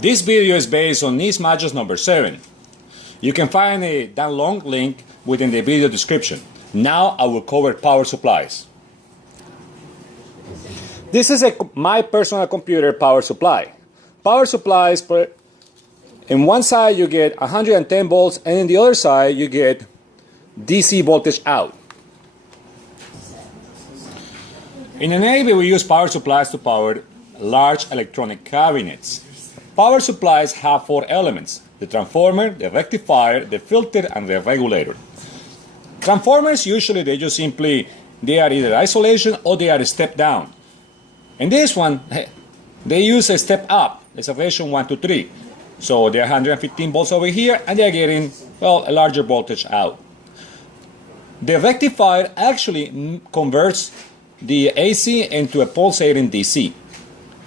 This video is based on NIS modules number 7. You can find a download link within the video description. Now I will cover power supplies. This is my personal computer power supply. Power supplies, in one side you get 110 volts and in the other side you get DC voltage out. In the Navy we use power supplies to power large electronic cabinets. Power supplies have 4 elements: the transformer, the rectifier, the filter, and the regulator. Transformers usually they are either isolation or they are step down. In this one, they use a step up, a separation 1 to 3. So they're 115 volts over here and they're getting, well, a larger voltage out. The rectifier actually converts the AC into a pulsating DC.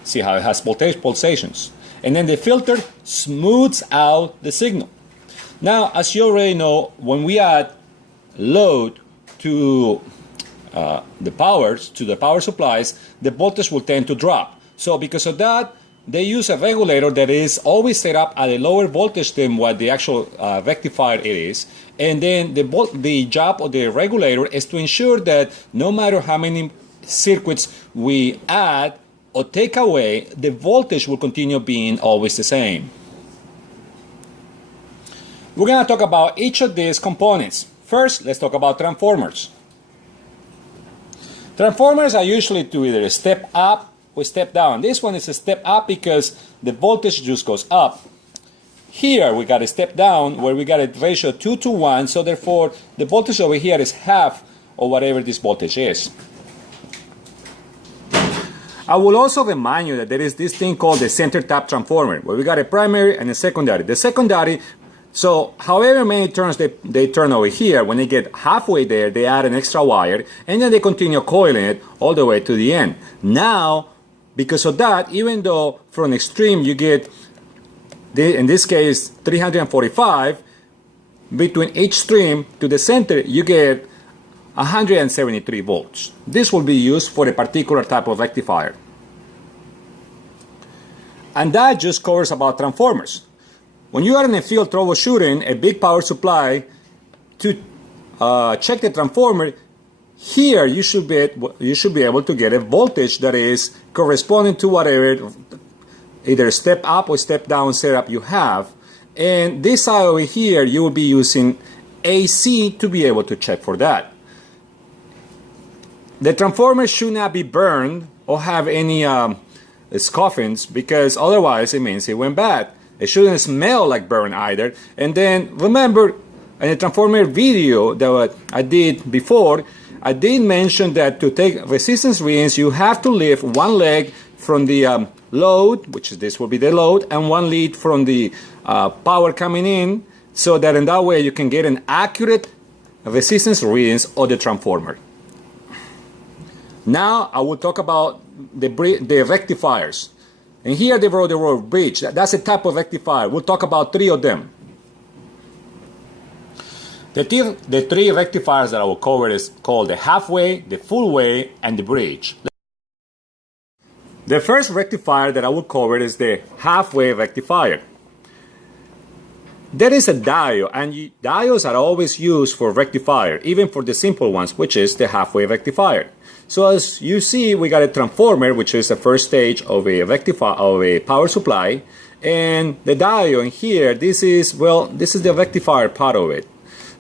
See how it has pulsations. And then the filter smooths out the signal. Now, as you already know, when we add load to the power supplies, the voltage will tend to drop. So because of that, they use a regulator that is always set up at a lower voltage than what the actual rectifier is. And then the job of the regulator is to ensure that no matter how many circuits we add or take away, the voltage will continue being always the same. We're going to talk about each of these components. First, let's talk about transformers. Transformers are usually to either step up or step down. This one is a step up because the voltage just goes up. Here we got a step down where we got a ratio 2 to 1, so therefore the voltage over here is half of whatever this voltage is. I will also remind you that there is this thing called the Centertapped transformer, where we got a primary and a secondary. The secondary, so however many turns they turn over here, when they get halfway there, they add an extra wire, and then they continue coiling it all the way to the end. Now, because of that, even though from extreme you get, in this case, 345, between each stream to the center, you get 173 volts. This will be used for a particular type of rectifier. And that just covers about transformers. When you are in the field troubleshooting a big power supply to check the transformer, here you should be able to get a voltage that is corresponding to whatever either step up or step down setup you have. And this side over here you will be using AC to be able to check for that. The transformer should not be burned or have any scoffings, because otherwise it means it went bad. It shouldn't smell like burn either. And then remember, in the transformer video that I did before, I did mention that to take resistance readings, you have to lift one leg from the load, which is this will be the load, and one lead from the power coming in, so that in that way you can get an accurate resistance readings of the transformer. Now I will talk about the rectifiers. And here they wrote the word bridge. That's a type of rectifier. We'll talk about 3 of them. The 3 rectifiers that I will cover is called the halfway, the full way, and the bridge. The first rectifier that I will cover is the halfway rectifier. There is a diode, and diodes are always used for rectifier, even for the simple ones, which is the halfway rectifier. So as you see, we got a transformer, which is the first stage of a power supply, and the diode in here, this is the rectifier part of it.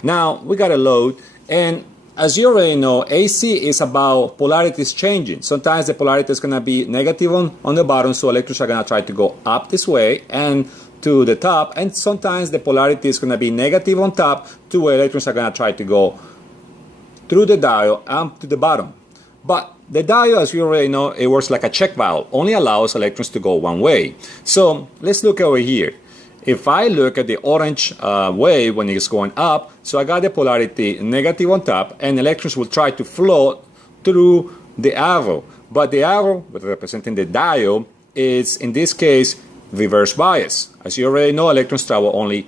Now we got a load, and as you already know, AC is about polarities changing. Sometimes the polarity is going to be negative on the bottom, so electrons are going to try to go up this way and to the top, and sometimes the polarity is going to be negative on top, to where electrons are going to try to go through the diode and to the bottom. But the diode, as you already know, it works like a check valve, only allows electrons to go one way. So let's look over here. If I look at the orange wave when it's going up, so I got the polarity negative on top, and electrons will try to flow through the arrow. But the arrow, representing the diode, is in this case reverse bias. As you already know, electrons travel only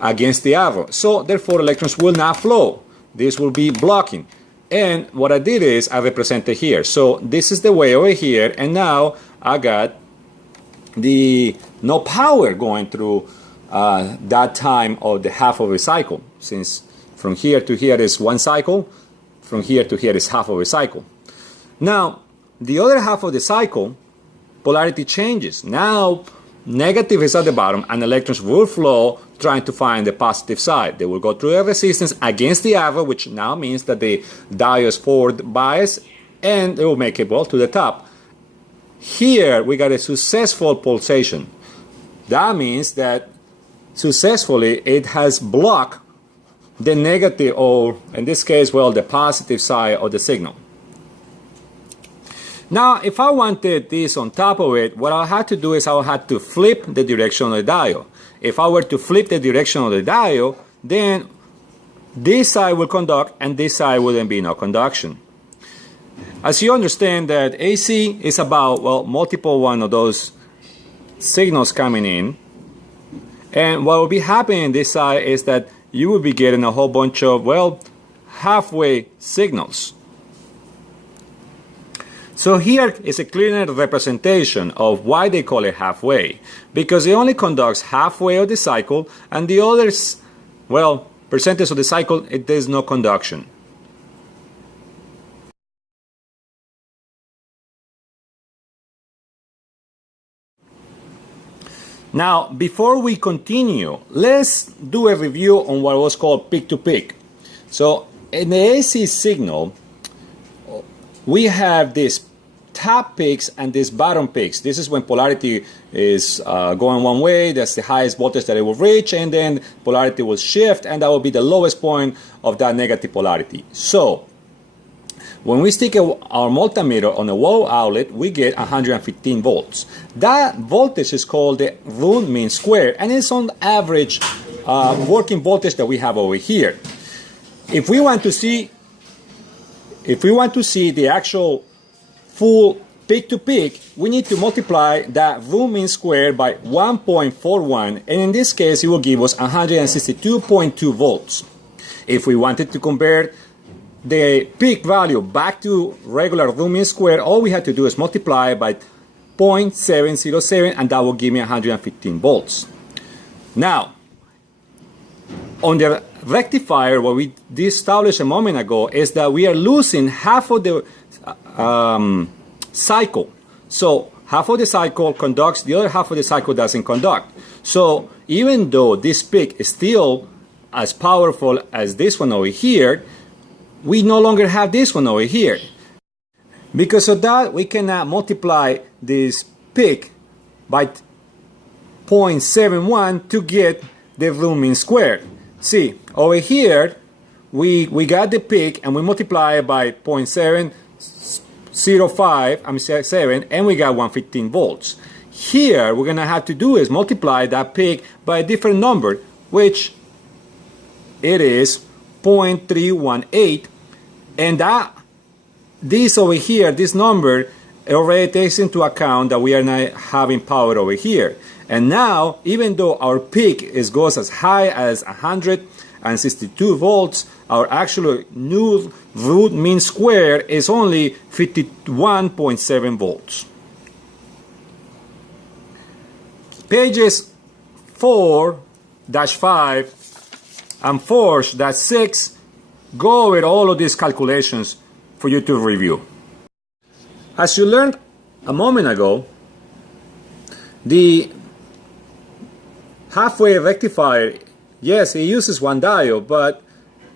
against the arrow. So therefore electrons will not flow. This will be blocking. And what I did is I represented here. So this is the way over here, and now I got no power going through that time of the half of a cycle, since from here to here is one cycle, from here to here is half of a cycle. Now, the other half of the cycle, polarity changes. Now, negative is at the bottom, and electrons will flow trying to find the positive side. They will go through a resistance against the average, which now means that the diode is forward biased, and it will make it well to the top. Here, we got a successful pulsation. That means that successfully it has blocked the negative, or in this case, well, the positive side of the signal. Now, if I wanted this on top of it, what I had to do is I had to flip the direction of the diode. If I were to flip the direction of the diode, then this side will conduct and this side will then be no conduction. As you understand that AC is about, well, multiple one of those signals coming in. And what will be happening on this side is that you will be getting a whole bunch of, well, halfway signals. So here is a clearer representation of why they call it halfway. Because it only conducts halfway of the cycle, and the others, well, percentage of the cycle, there's no conduction. Now, before we continue, let's do a review on what was called peak-to-peak. So, in the AC signal, we have these top peaks and these bottom peaks. This is when polarity is going one way, that's the highest voltage that it will reach, and then polarity will shift, and that will be the lowest point of that negative polarity. So, when we stick our multimeter on a wall outlet, we get 115 volts. That voltage is called the Rootmeansquare, and it's on average working voltage that we have over here. If we want to see the actual full peak to peak, we need to multiply that Rootmeansquare by 1.41, and in this case it will give us 162.2 volts. If we wanted to convert the peak value back to regular Rootmeansquare, all we had to do is multiply by 0.707, and that will give me 115 volts. Now, on the rectifier, what we established a moment ago is that we are losing half of the cycle. So half of the cycle conducts, the other half of the cycle doesn't conduct. So even though this peak is still as powerful as this one over here, we no longer have this one over here. Because of that, we cannot multiply this peak by 0.71 to get the Rootmeansquare. See, over here, we got the peak and we multiply it by 0.705, and we got 115 volts. Here, we're gonna have to do is multiply that peak by a different number, which it is 0.318, and that this over here, this number already takes into account that we are not having power over here. And now, even though our peak goes as high as 162 volts, our actual new Rootmeansquare is only 51.7 volts. Pages 4-5 and 4-6 go over all of these calculations for you to review. As you learned a moment ago, the halfway rectifier, yes, it uses one diode, but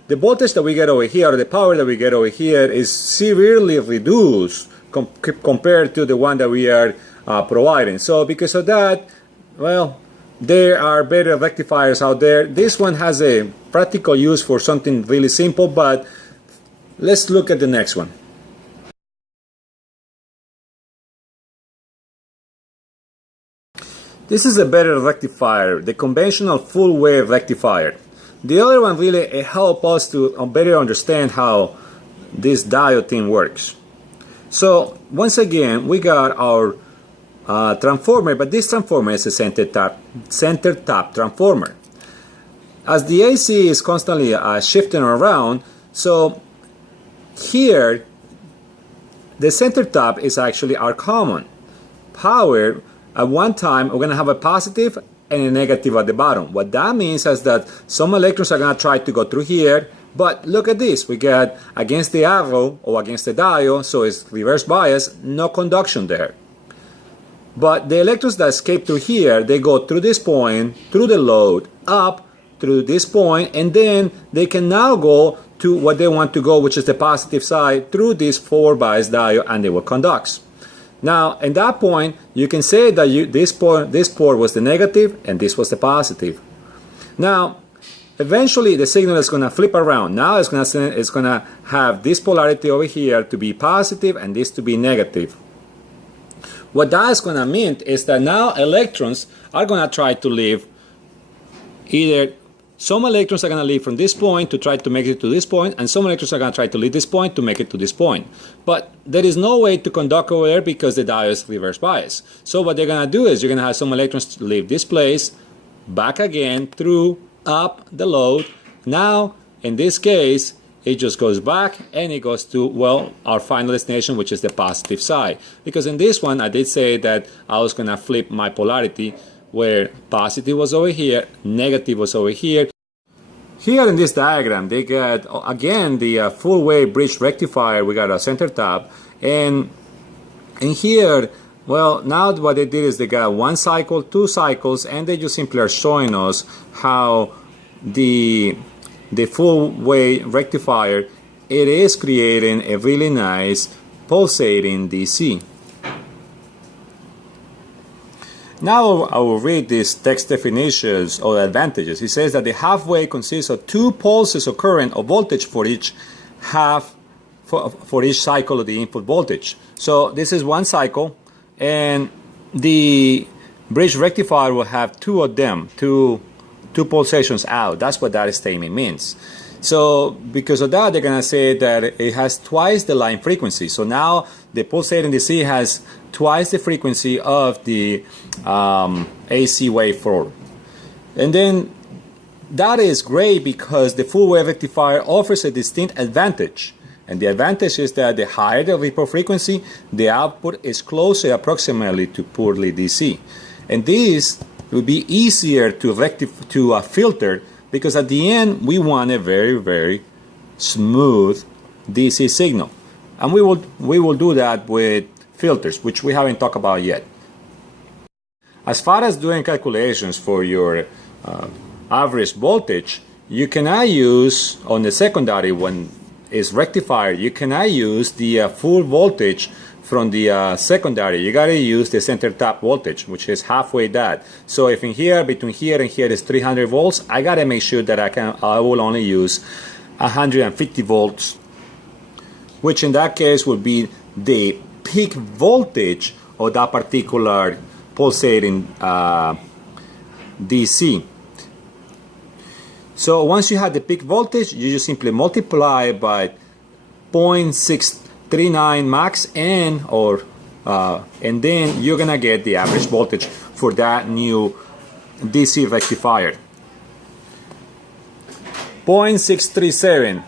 the voltage that we get over here, or the power that we get over here, is severely reduced compared to the one that we are providing. So because of that, well, there are better rectifiers out there. This one has a practical use for something really simple, but let's look at the next one. This is a better rectifier, the conventional full wave rectifier. The other one really helps us to better understand how this diode thing works. So once again, we got our transformer, but this transformer is a center-tapped transformer. As the AC is constantly shifting around, so here the center tap is actually our common. Power at one time, we're going to have a positive and a negative at the bottom. What that means is that some electrons are going to try to go through here, but look at this. We got against the arrow or against the diode, so it's reverse bias, no conduction there. But the electrons that escape through here, they go through this point, through the load, up through this point, and then they can now go to what they want to go, which is the positive side, through this forward bias diode, and they will conduct. Now, at that point, you can say that this port was the negative and this was the positive. Now, eventually the signal is going to flip around. Now it's going to have this polarity over here to be positive and this to be negative. What that is going to mean is that now electrons are going to try to leave either. Some electrons are going to leave from this point to try to make it to this point, and some electrons are going to try to leave this point to make it to this point. But there is no way to conduct over there because the diode is reverse bias. So what they're going to do is you're going to have some electrons leave this place, back again, through, up the load. Now, in this case, it just goes back and it goes to, well, our final destination, which is the positive side. Because in this one, I did say that I was going to flip my polarity, where positive was over here, negative was over here. Here in this diagram, they got, again, the full wave bridge rectifier. We got a Centertapped. And here, well, now what they did is they got 1 cycle, 2 cycles, and they just simply are showing us how the full wave rectifier, it is creating a really nice pulsating DC. Now I will read these text definitions or advantages. It says that the half-wave consists of 2 pulses of current or voltage for each for each cycle of the input voltage. So this is 1 cycle, and the bridge rectifier will have 2 of them, two pulsations out. That's what that statement means. So because of that, they're going to say that it has twice the line frequency. So now the pulsating DC has twice the frequency of the AC waveform. And then that is great because the full wave rectifier offers a distinct advantage. And the advantage is that the higher the ripple frequency, the output is closer approximately to purely DC. And this will be easier to filter, because at the end we want a very, very smooth DC signal. And we will do that with filters, which we haven't talked about yet. As far as doing calculations for your average voltage, you cannot use, on the secondary when it's rectifier, you cannot use the full voltage from the secondary. You gotta use the center tap voltage, which is halfway that. So if in here, between here and here is 300 volts, I gotta make sure that I will only use 150 volts, which in that case would be the peak voltage of that particular pulsating DC. So once you have the peak voltage, you just simply multiply by 0.639 max and then you're gonna get the average voltage for that new DC rectifier. 0.637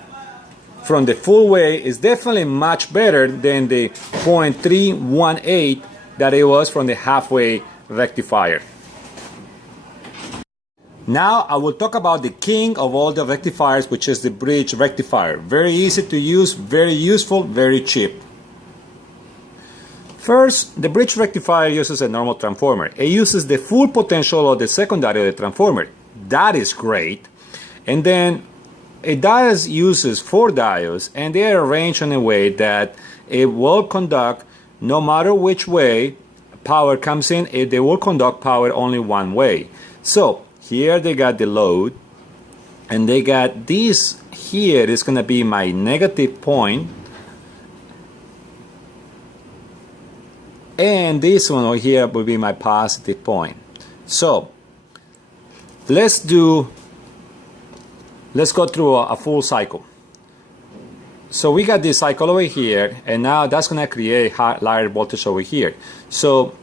from the full wave is definitely much better than the 0.318 that it was from the halfway rectifier. Now I will talk about the king of all the rectifiers, which is the bridge rectifier. Very easy to use, very useful, very cheap. First, the bridge rectifier uses a normal transformer. It uses the full potential of the secondary of the transformer. That is great. And then it uses 4 diodes, and they are arranged in a way that it will conduct, no matter which way power comes in, they will conduct power only one way. So here they got the load, and they got this here is going to be my negative point, and this one over here will be my positive point. So let's go through a full cycle. So we got this cycle over here, and now that's going to create higher voltage over here. So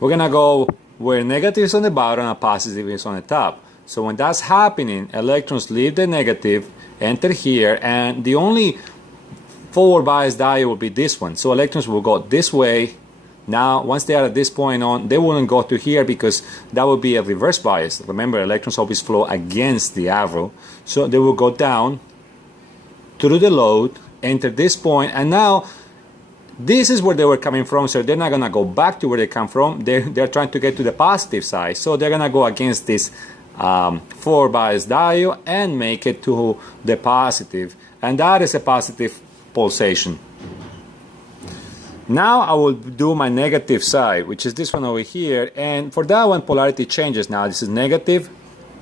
we're going to go where negative is on the bottom and positive is on the top. So when that's happening, electrons leave the negative, enter here, and the only forward bias diode will be this one. So electrons will go this way Now, once they are at this point on, they wouldn't go to here because that would be a reverse bias. Remember, electrons always flow against the arrow. So they will go down through the load, enter this point, and now this is where they were coming from, so they're not going to go back to where they come from. They're trying to get to the positive side. So they're going to go against this 4 bias diode and make it to the positive. And that is a positive pulsation. Now I will do my negative side, which is this one over here, and for that one polarity changes. Now this is negative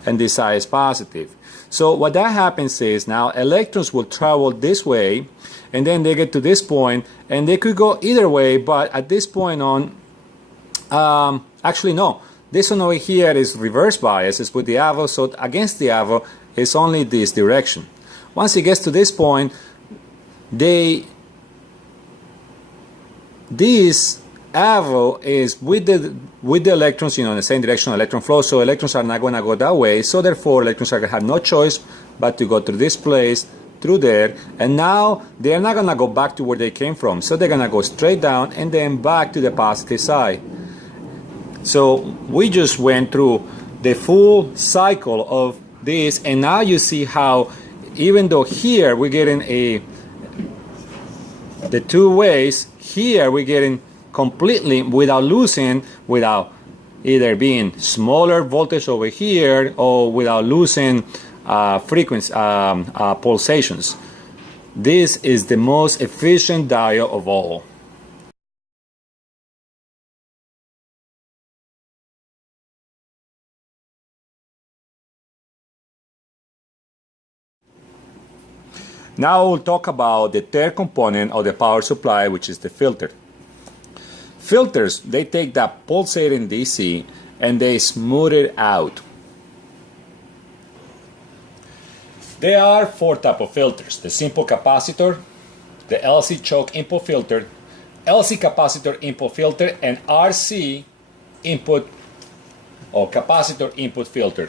and this side is positive. So what that happens is now electrons will travel this way and then they get to this point, and they could go either way, but at this point on, actually no, this one over here is reverse bias, it's with the arrow, so against the arrow is only this direction. Once it gets to this point, this arrow is with the electrons, in the same direction electron flow, so electrons are not going to go that way, so therefore electrons are going to have no choice but to go through this place, through there, and now they're not going to go back to where they came from, so they're going to go straight down and then back to the positive side. So we just went through the full cycle of this, and now you see how even though here we're getting the two ways, here we're getting completely without losing, without either being smaller voltage over here or without losing frequency pulsations. This is the most efficient diode of all. Now we'll talk about the third component of the power supply, which is the filter. Filters, they take that pulsating DC and they smooth it out. There are 4 types of filters: the simple capacitor, the LC choke input filter, LC capacitor input filter, and RC input or capacitor input filter.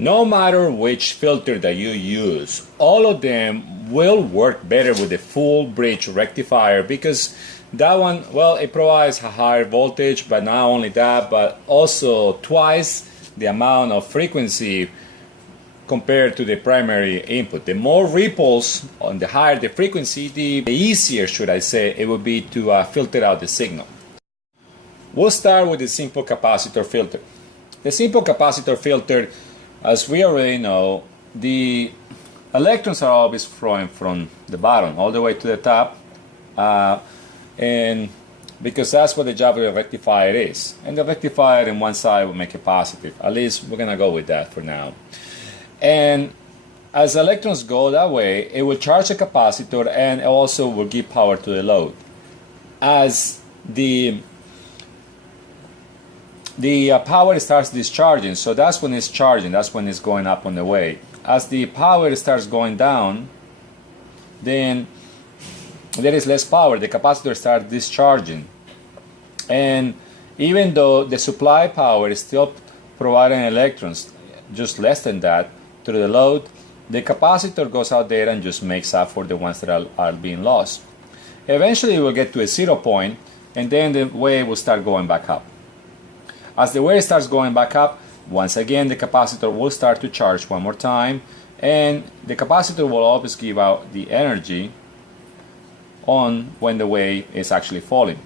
No matter which filter that you use, all of them will work better with the full bridge rectifier, because that one, well, it provides a higher voltage, but not only that, but also twice the amount of frequency compared to the primary input. The more ripples, on the higher the frequency, the easier, should I say, it would be to filter out the signal. We'll start with the simple capacitor filter. The simple capacitor filter, as we already know, the electrons are always flowing from the bottom all the way to the top, and because that's what the job of the rectifier is. And the rectifier in one side will make it positive. At least we're going to go with that for now. And as electrons go that way, it will charge the capacitor and also will give power to the load. As the power starts discharging, so that's when it's charging, that's when it's going up on the way. As the power starts going down, then there is less power, the capacitor starts discharging. And even though the supply power is still providing electrons, just less than that, through the load, the capacitor goes out there and just makes up for the ones that are being lost. Eventually we'll get to a 0 point, and then the wave will start going back up. As the wave starts going back up, once again the capacitor will start to charge one more time, and the capacitor will always give out the energy on when the wave is actually falling.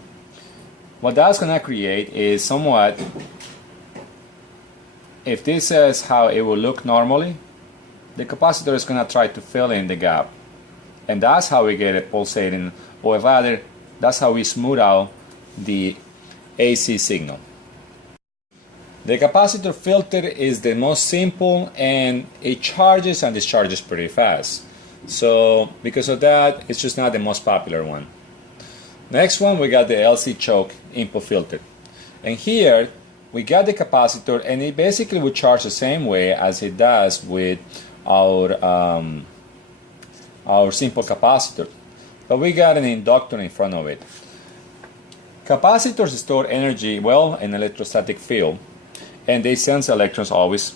What that's going to create is somewhat, if this is how it will look normally, the capacitor is going to try to fill in the gap, and that's how we get it pulsating, or rather that's how we smooth out the AC signal. The capacitor filter is the most simple, and it charges and discharges pretty fast. So because of that, it's just not the most popular one. Next one, we got the LC choke input filter. And here we got the capacitor, and it basically will charge the same way as it does with our simple capacitor. But we got an inductor in front of it. Capacitors store energy well in electrostatic field, and they sense electrons always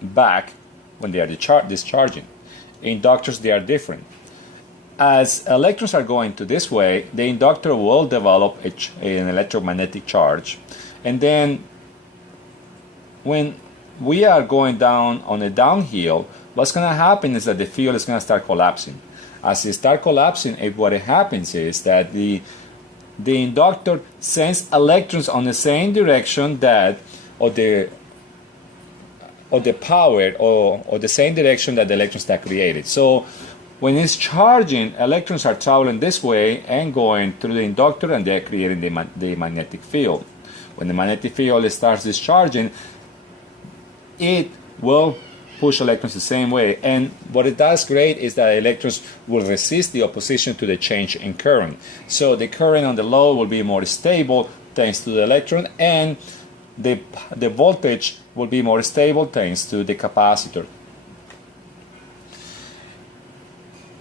back when they are discharging. Inductors, they are different. as electrons are going to this way, the inductor will develop an electromagnetic charge. And then when we are going down on a downhill, what's going to happen is that the field is going to start collapsing. As it starts collapsing, what happens is that the inductor sends electrons on the same direction that of the power or the same direction that the electrons that created. So when it's charging, electrons are traveling this way and going through the inductor, and they're creating the magnetic field. When the magnetic field starts discharging, it will push electrons the same way. And what it does great is that electrons will resist the opposition to the change in current. So the current on the load will be more stable thanks to the electron, and the voltage will be more stable thanks to the capacitor.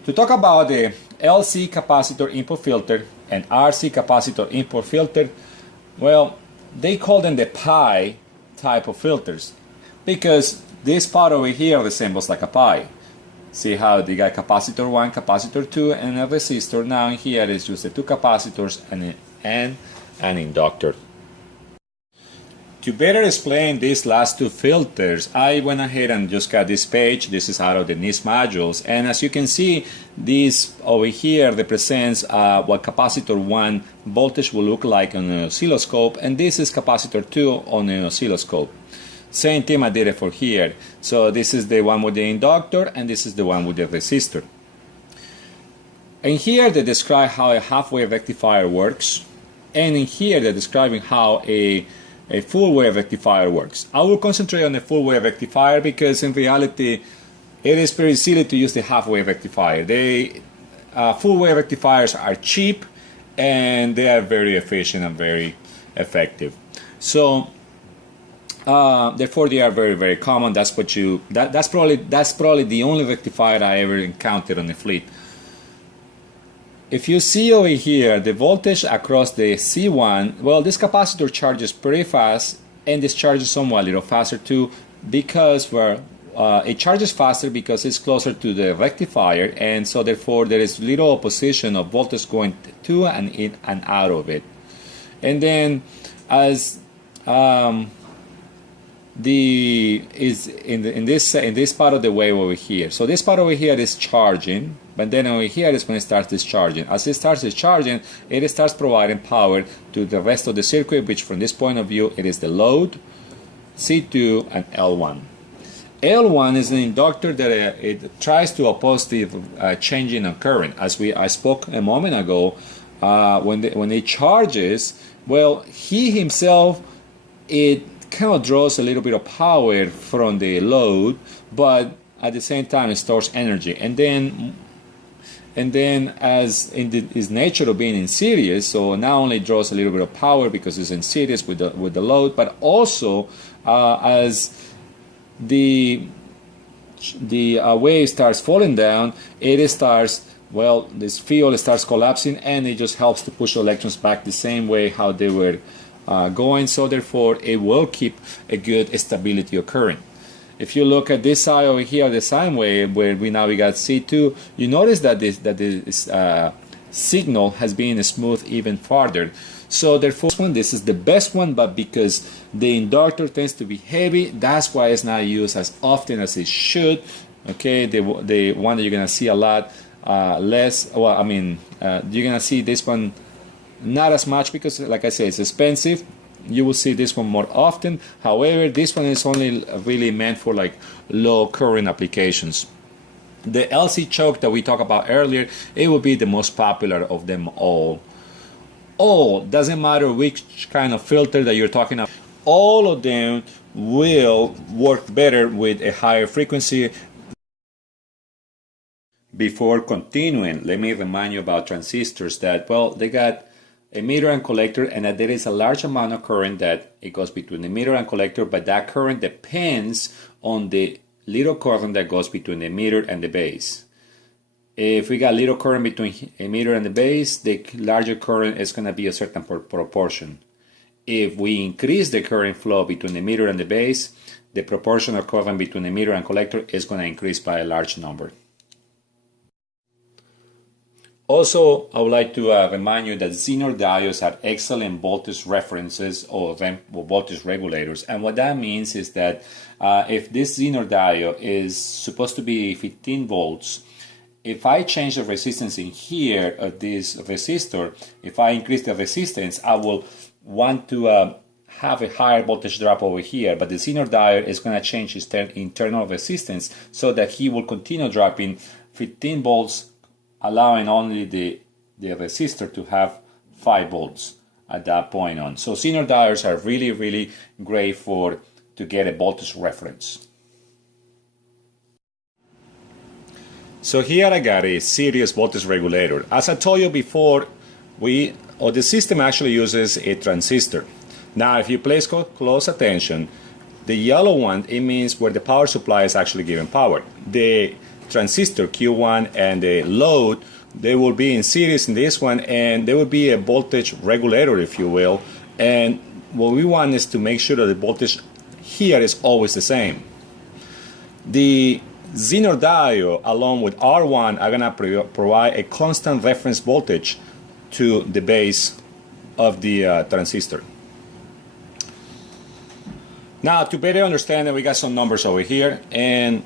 To talk about the LC capacitor input filter and RC capacitor input filter, well, they call them the pi type of filters because this part over here resembles like a pi. See how they got capacitor 1, capacitor 2, and a resistor. Now here is just the two capacitors and an inductor. To better explain these last two filters, I went ahead and just got this page. This is out of the NIST modules, and as you can see, this over here represents what capacitor 1 voltage will look like on an oscilloscope, and this is capacitor 2 on an oscilloscope. Same thing I did it for here. So this is the one with the inductor, and this is the one with the resistor. And here they describe how a half-wave rectifier works, and in here they're describing how a full-wave rectifier works. I will concentrate on the full-wave rectifier because in reality it is pretty silly to use the half-wave rectifier. Full-wave rectifiers are cheap and they are very efficient and very effective. So therefore they are very, very common. That's probably the only rectifier I ever encountered on the fleet. If you see over here the voltage across the C1, well, this capacitor charges pretty fast and discharges somewhat a little faster too, because it charges faster because it's closer to the rectifier, and so therefore there is little opposition of voltage going to and in and out of it. And then as in this part of the wave over here. So this part over here is charging, but then over here is when it starts discharging. As it starts discharging, it starts providing power to the rest of the circuit, which from this point of view, it is the load, C2 and L1. L1 is an inductor that it tries to oppose the changing of current. As I spoke a moment ago, when it charges, well, he himself, it kind of draws a little bit of power from the load, but at the same time it stores energy. And then as in its nature of being in series, so not only draws a little bit of power because it's in series with the load, but also as the wave starts falling down, this field starts collapsing, and it just helps to push electrons back the same way how they were going, so therefore it will keep a good stability occurring. If you look at this side over here, the sine wave, where we got C2, you notice that this signal has been smoothed even farther. So therefore this is the best one, but because the inductor tends to be heavy, that's why it's not used as often as it should. Okay, the one that you're gonna see a lot less. Well, I mean, you're gonna see this one not as much because, like I said, it's expensive. You will see this one more often. However, this one is only really meant for like low current applications. The LC choke that we talked about earlier, it will be the most popular of them all. Doesn't matter which kind of filter that you're talking about, all of them will work better with a higher frequency. Before continuing, let me remind you about transistors that, well, they got emitter and collector, and that there is a large amount of current that it goes between the emitter and collector, but that current depends on the little current that goes between the emitter and the base. If we got little current between emitter and the base, the larger current is going to be a certain proportion. If we increase the current flow between the emitter and the base, the proportion of current between the emitter and collector is going to increase by a large number. Also, I would like to remind you that Zener diodes are excellent voltage references or voltage regulators. And what that means is that if this Zener diode is supposed to be 15 volts, if I change the resistance in here of this resistor, if I increase the resistance, I will want to have a higher voltage drop over here, but the Zener diode is going to change his internal resistance so that he will continue dropping 15 volts, allowing only the resistor to have 5 volts at that point on. So Zener diodes are really great to get a voltage reference. So here I got a series voltage regulator. As I told you before, the system actually uses a transistor. Now if you place close attention, the yellow one, it means where the power supply is actually giving power. The transistor Q1 and the load, they will be in series in this one, and there will be a voltage regulator, if you will. And what we want is to make sure that the voltage here is always the same. The Zener diode along with R1 are going to provide a constant reference voltage to the base of the transistor. Now to better understand it, we got some numbers over here, and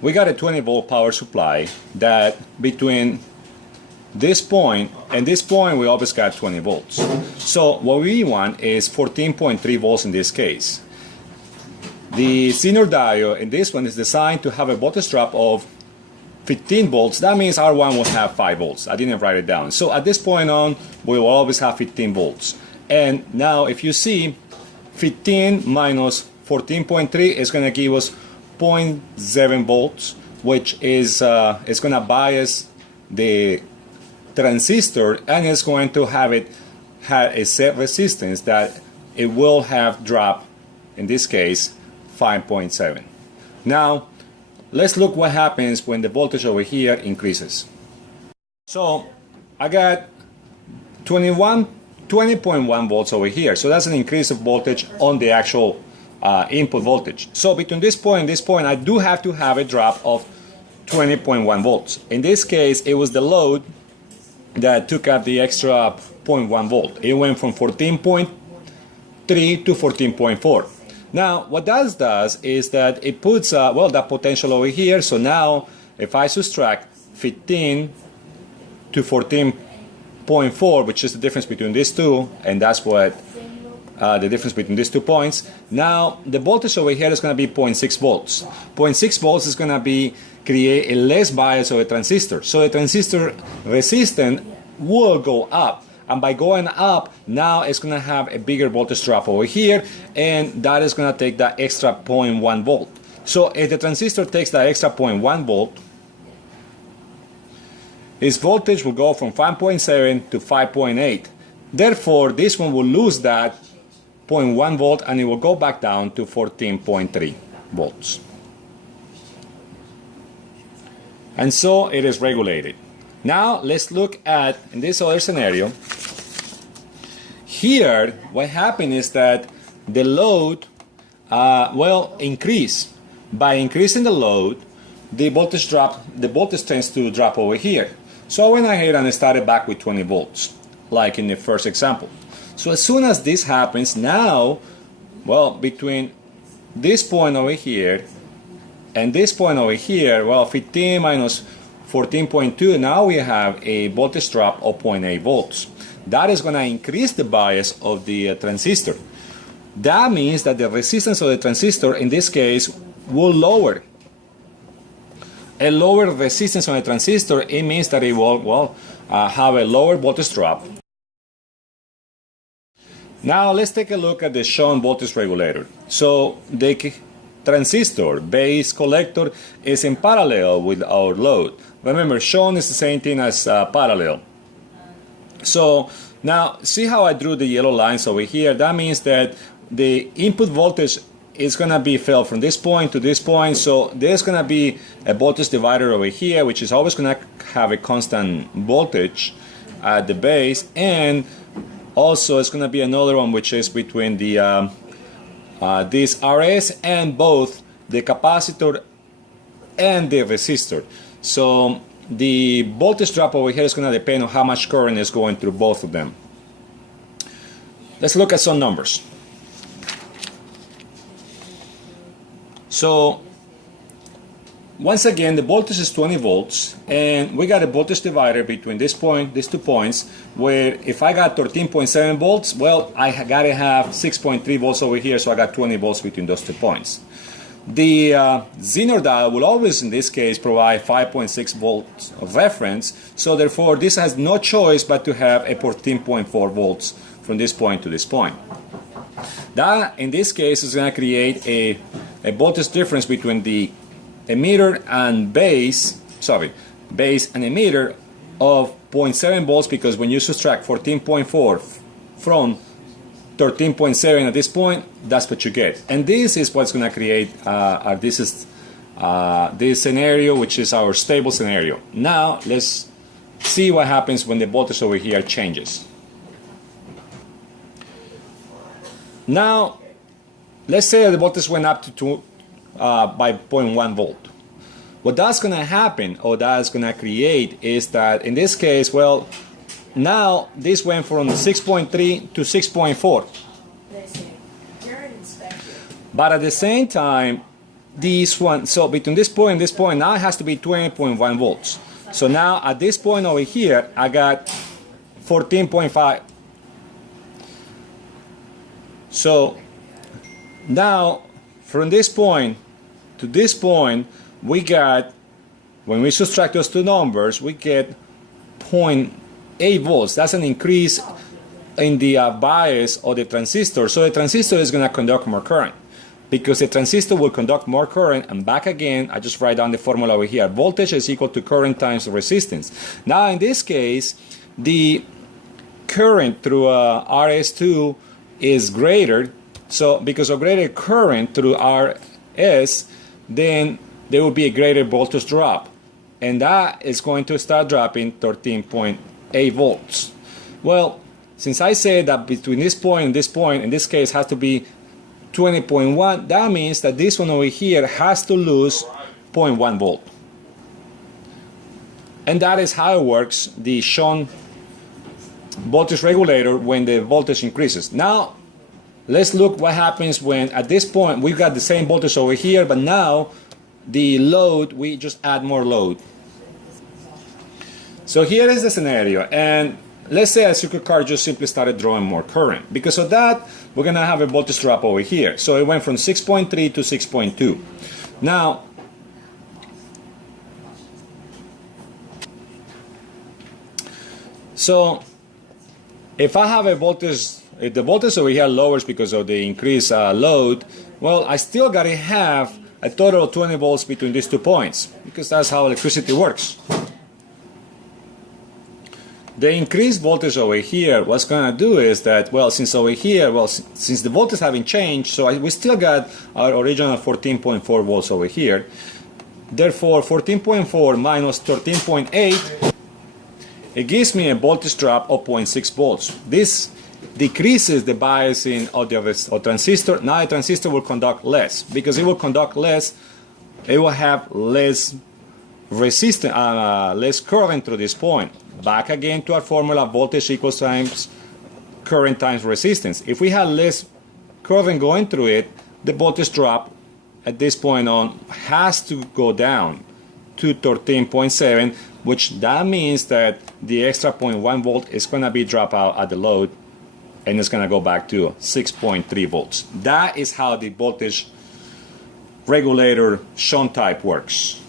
we got a 20 volt power supply that between this point and this point we always got 20 volts. So what we want is 14.3 volts in this case. The Zener diode in this one is designed to have a voltage drop of 15 volts. That means R1 will have 5 volts. I didn't write it down. So at this point on, we will always have 15 volts. And now if you see, 15 minus 14.3 is going to give us 0.7 volts, which is going to bias the transistor, and it's going to have a set resistance that it will have drop, in this case 5.7. Now let's look what happens when the voltage over here increases. So I got 20.1 volts over here, so that's an increase of voltage on the actual input voltage. So between this point and this point, I do have to have a drop of 20.1 volts. In this case, it was the load that took up the extra 0.1 volt. It went from 14.3 to 14.4. Now, what that does is that it puts, that potential over here. So now, if I subtract 15 to 14.4, which is the difference between these two, and that's what the difference between these 2 points. Now the voltage over here is going to be 0.6 volts. 0.6 volts is going to create a less bias of a transistor. So the transistor resistance will go up. And by going up, now it's going to have a bigger voltage drop over here. And that is going to take that extra 0.1 volt. So if the transistor takes that extra 0.1 volt, its voltage will go from 5.7 to 5.8. Therefore, this one will lose that 0.1 volt and it will go back down to 14.3 volts. And so it is regulated. Now let's look at, in this other scenario, here what happened is that the load increase. By increasing the load, the voltage tends to drop over here. So I went ahead and started back with 20 volts, like in the first example. So as soon as this happens, now, between this point over here and this point over here, 15 minus 14.2, now we have a voltage drop of 0.8 volts. That is going to increase the bias of the transistor. That means that the resistance of the transistor, in this case, will lower. A lower resistance on a transistor, it means that it will have a lower voltage drop. Now let's take a look at the shown voltage regulator. So the transistor base collector is in parallel with our load. Remember, shown is the same thing as parallel. So now see how I drew the yellow lines over here? That means that the input voltage is going to be filled from this point to this point. So there's going to be a voltage divider over here, which is always going to have a constant voltage at the base, and also it's going to be another one which is between the this RS and both the capacitor and the resistor. So the voltage drop over here is going to depend on how much current is going through both of them. Let's look at some numbers. So once again, the voltage is 20 volts, and we got a voltage divider between this point, these 2 points, where if I got 13.7 volts, well, I gotta have 6.3 volts over here, so I got 20 volts between those 2 points. The Zener dial will always, in this case, provide 5.6 volts of reference, so therefore this has no choice but to have a 14.4 volts from this point to this point. That, in this case, is going to create a voltage difference between the emitter and base and emitter of 0.7 volts, because when you subtract 14.4 from 13.7 at this point, that's what you get. And this is what's going to create this scenario, which is our stable scenario. Now let's see what happens when the voltage over here changes. Now let's say the voltage went up to by 0.1 volt. What that's going to happen, or that's going to create, is that in this case, well, now this went from 6.3 to 6.4. But at the same time, this one, so between this point and this point, now it has to be 20.1 volts. So now at this point over here, I got 14.5. So now from this point to this point, we got, when we subtract those two numbers, we get 0.8 volts. That's an increase in the bias of the transistor. So the transistor is going to conduct more current, because the transistor will conduct more current. And back again, I just write down the formula over here. Voltage is equal to current times resistance. Now in this case, the current through RS2 is greater. So because of greater current through RS, then there will be a greater voltage drop. And that is going to start dropping 13.8 volts. Well, since I said that between this point and this point, in this case, has to be 20.1, that means that this one over here has to lose 0.1 volt. And that is how it works, the shunt voltage regulator, when the voltage increases. Now, let's look what happens when at this point we've got the same voltage over here, but now the load, we just add more load. So here is the scenario, and let's say a circuit card just simply started drawing more current. Because of that, we're going to have a voltage drop over here. So it went from 6.3 to 6.2. Now, so if I have a voltage, if the voltage over here lowers because of the increased load, well, I still got to have a total of 20 volts between these 2 points, because that's how electricity works. The increased voltage over here, what's going to do is that, well, since over here, well, since the voltage haven't changed, so we still got our original 14.4 volts over here. Therefore, 14.4 minus 13.8, it gives me a voltage drop of 0.6 volts. This decreases the biasing of the transistor. Now the transistor will conduct less. Because it will conduct less, it will have less resistance, less current through this point. Back again to our formula, voltage equals times current times resistance. If we had less current going through it, the voltage drop at this point on has to go down to 13.7, which that means that the extra 0.1 volt is going to be dropped out at the load, and it's going to go back to 6.3 volts. That is how the voltage regulator shunt type works.